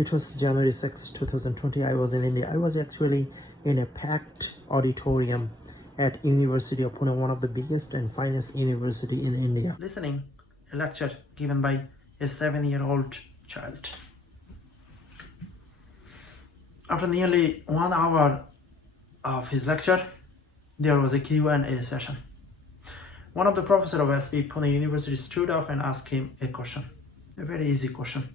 It was January 6, 2020. I was in India. I was actually in a packed auditorium at University of Pune, one of the biggest and finest university in India. Listening a lecture given by a 7-year-old child. After nearly 1 hour of his lecture, there was a Q&A session. One of the professors of SP Pune University stood up and asked him a question, a very easy question.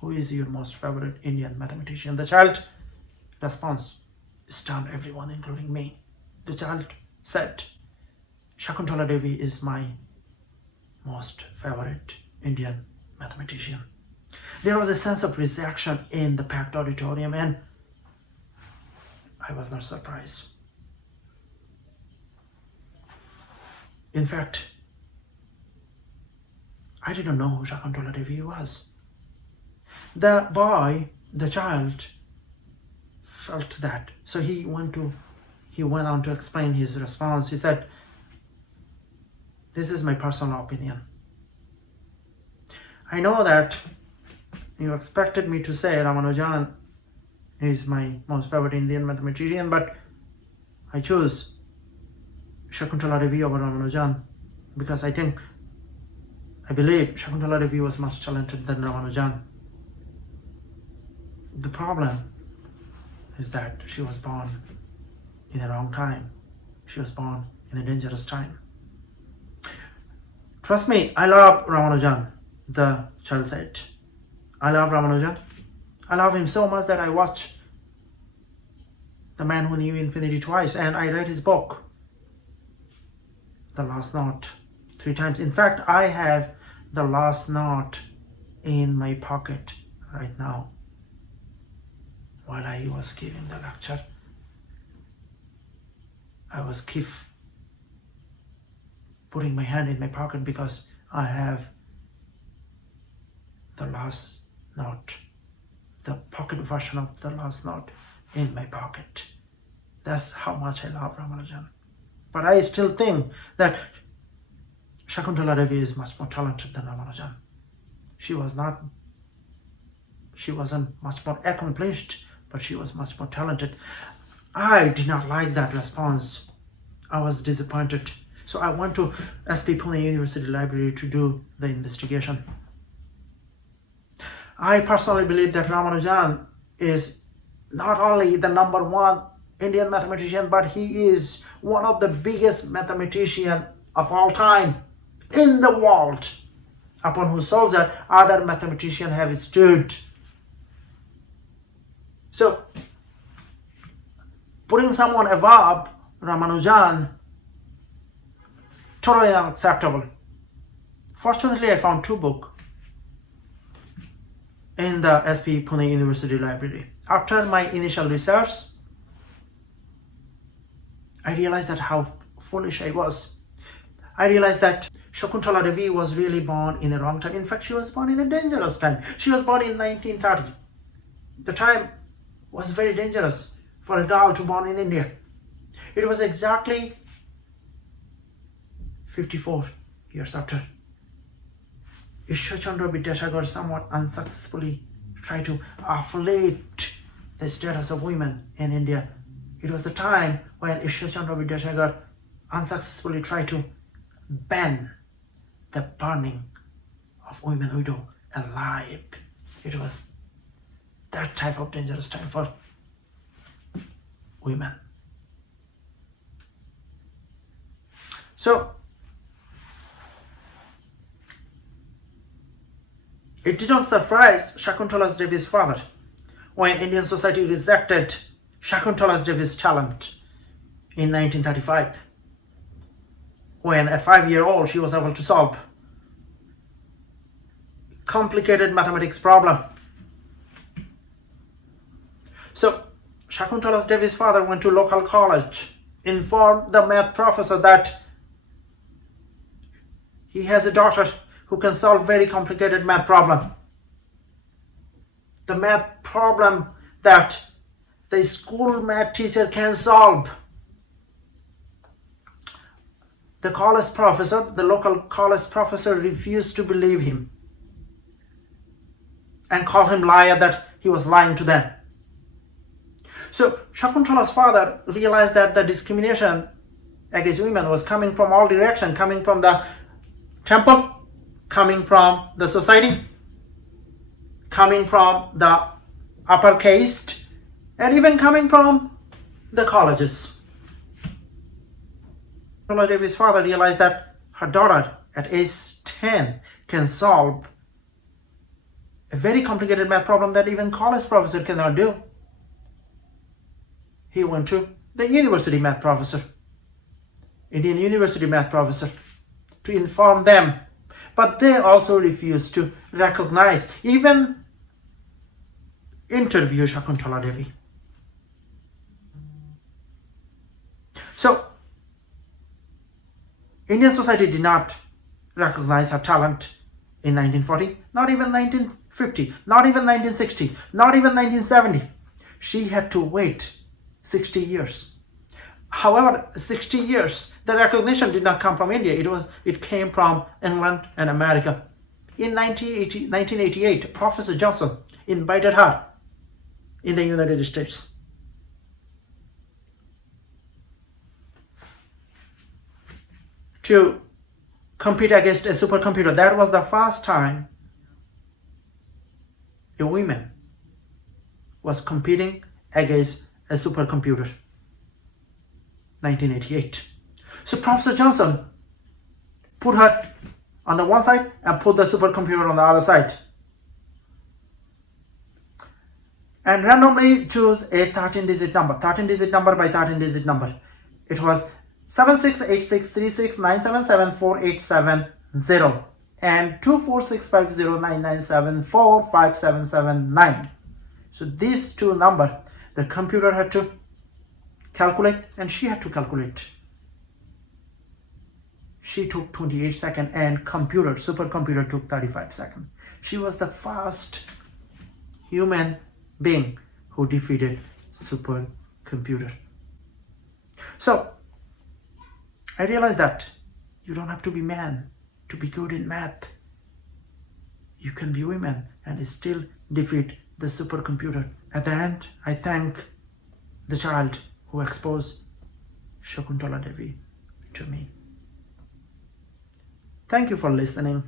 Who is your most favorite Indian mathematician? The child response stunned everyone, including me. The child said, Shakuntala Devi is my most favorite Indian mathematician. There was a sense of reaction in the packed auditorium, and I was not surprised. In fact, I didn't know who Shakuntala Devi was. The boy, the child, felt that. So he went on to explain his response. He said, this is my personal opinion. I know that you expected me to say Ramanujan is my most favorite Indian mathematician, but I chose Shakuntala Devi over Ramanujan because I believe Shakuntala Devi was much talented than Ramanujan. The problem is that she was born in the wrong time. She was born in a dangerous time. Trust me, I love Ramanujan, the child said. I love Ramanujan. I love him so much that I watched The Man Who Knew Infinity twice, and I read his book, The Last Note, 3 times. In fact, I have The Last Note in my pocket right now while I was giving the lecture. I was putting my hand in my pocket because I have The Last Note, the pocket version of The Last Note in my pocket. That's how much I love Ramanujan. But I still think that Shakuntala Devi is much more talented than Ramanujan. She wasn't much more accomplished, but she was much more talented. I did not like that response. I was disappointed. So I went to SP Pune University Library to do the investigation. I personally believe that Ramanujan is not only the #1 Indian mathematician, but he is one of the biggest mathematicians of all time in the world, upon whose shoulders other mathematicians have stood. So, putting someone above Ramanujan, totally unacceptable. Fortunately, I found 2 books in the SP Pune University Library. After my initial research, I realized that how foolish I was. I realized that Shakuntala Devi was really born in a wrong time. In fact, she was born in a dangerous time. She was born in 1930. The time was very dangerous for a girl to born in India. It was exactly 54 years after Ishwar Chandra Vidyasagar somewhat unsuccessfully tried to affiliate the status of women in India. It was the time when Ishwar Chandra Vidyasagar unsuccessfully tried to ban the burning of women widow alive. It was that type of dangerous time for women. So, it did not surprise Shakuntala Devi's father when Indian society rejected Shakuntala Devi's talent in 1935, when at 5-year-old she was able to solve complicated mathematics problem. So Shakuntala Devi's father went to local college, informed the math professor that he has a daughter who can solve very complicated math problem. The math problem that the school math teacher can solve. The local college professor refused to believe him and call him liar, that he was lying to them. So Shakuntala's father realized that the discrimination against women was coming from all directions, coming from the temple, coming from the society, coming from the upper caste, and even coming from the colleges. Devi's father realized that her daughter at age 10 can solve a very complicated math problem that even college professor cannot do. He went to the university math professor, Indian University math professor, to inform them. But they also refused to recognize, even interview Shakuntala Devi. So, Indian society did not recognize her talent in 1940, not even 1950, not even 1960, not even 1970. She had to wait 60 years. However, 60 years, the recognition did not come from India. It came from England and America. In 1988, Professor Johnson invited her in the United States. To compete against a supercomputer. That was the first time a woman was competing against a supercomputer. 1988. So Professor Johnson put her on the one side and put the supercomputer on the other side, and randomly choose a 13-digit number, 13-digit number by 13-digit number. It was 768636977487 and 2465099745779. So these two numbers, the computer had to calculate and she had to calculate. She took 28 seconds and supercomputer took 35 seconds. She was the first human being who defeated supercomputer. So I realized that you don't have to be man to be good in math. You can be women and still defeat the supercomputer. At the end, I thank the child who exposed Shakuntala Devi to me. Thank you for listening.